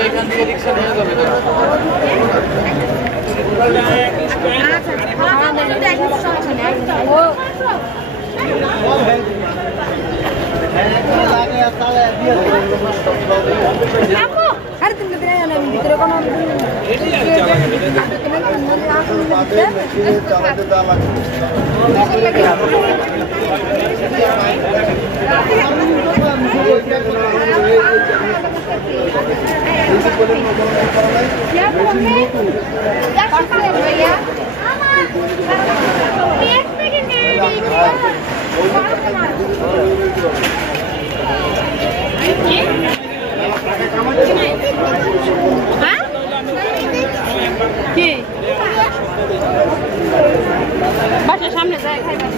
এখান থেকে রিক্সা নিয়ে যাবে না Hari tin kita yang lebih kita kono. কি বাসার সামনে যায় খাইবা